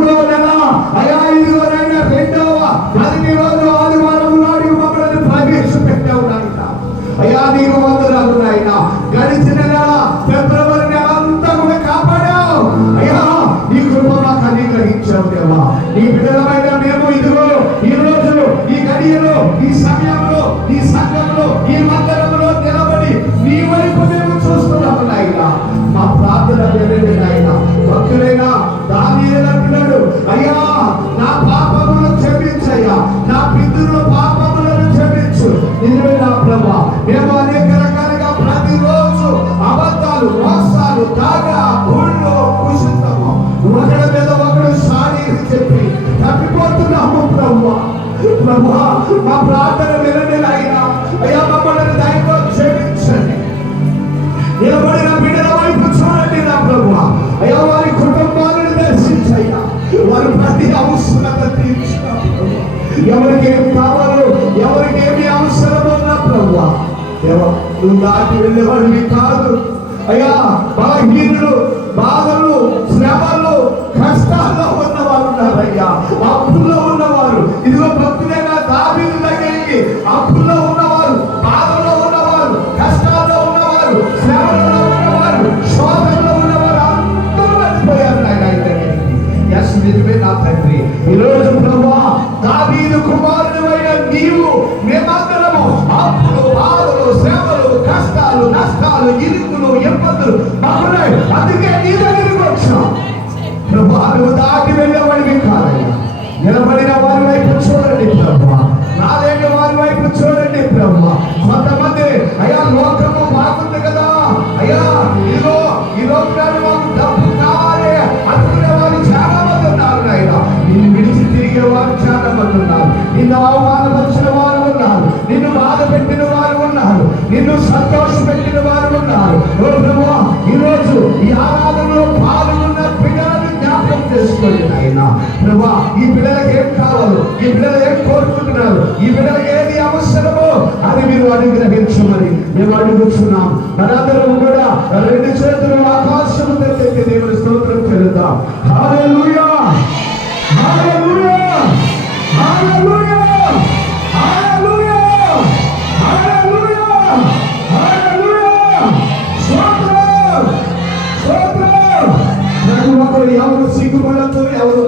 ಕೂಡ ప్రభు మా ప్రార్థన వినండి నాయన అయ్యా మమ్మల్ని దయతో క్షమించండి. నిలబడిన బిడ్డల వైపు చూడండి నా ప్రభు. అయ్యా వారి కుటుంబాలను దర్శించయ్యా. వారి ప్రతి అవసరత తీర్చిన ఎవరికి ఏం కావాలో ఎవరికి ఏమి అవసరమో నా ప్రభు. దేవ నువ్వు దాటి వెళ్ళేవాడివి కాదు. అయ్యా బలహీనులు నా తండ్రి. ఈరోజు ప్రభా దావీదు కుమారుడు అయిన నీవు మేమందరము అప్పులు బాధలు శ్రమలు కష్టాలు నష్టాలు ఇరుకులు ఇబ్బందులు మాకున్నాయి అందుకే నిన్ను సంతోష పెట్టిన వారు ఉన్నారు. ఓ ప్రభువా ఈరోజు ఈ ఆరాధనలో పాల్గొన్న పిల్లలను జ్ఞాపకం చేసుకోండి నాయన. ప్రభా ఈ పిల్లలకి ఏం కావాలో? ఈ పిల్లలు ఏం కోరుకుంటున్నారు? ఈ పిల్లలకి ఏది అవసరమో అది మీరు అనుగ్రహించమని మేము అడుగుతున్నాం మనందరం సిగ్గుపడద్దు ఎవరు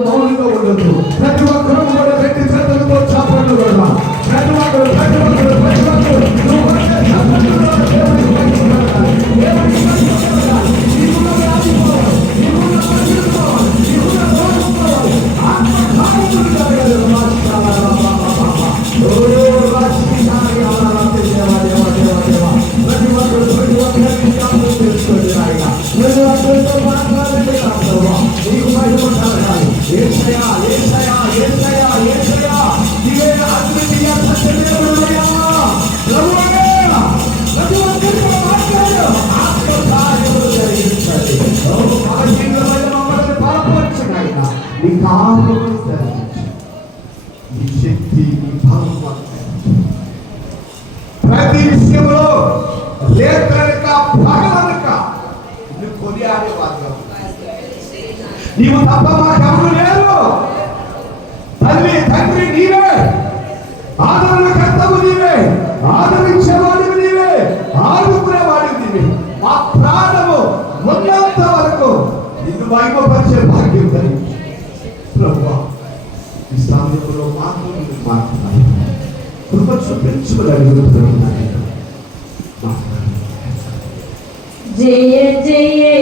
విషయంలో పగలనక నువ్వు కొనియాడే వారు నీవు తప్ప మాకెవరు లేరు. తల్లి తండ్రి నీవే. ఆదరణకర్తవు నీవే. ఆదరించేవాడివి నీవే. ఆదుకునేవాడివి నీవే. మా ప్రాణము ఉన్నంత వరకు నిన్ను మహిమపరిచే భాగ్యం కలిగి ప్రభు ఈ సమయంలో మాత్రం నువ్వు మాట్లాడాలి. కృప చూపించుకోలేని जय जय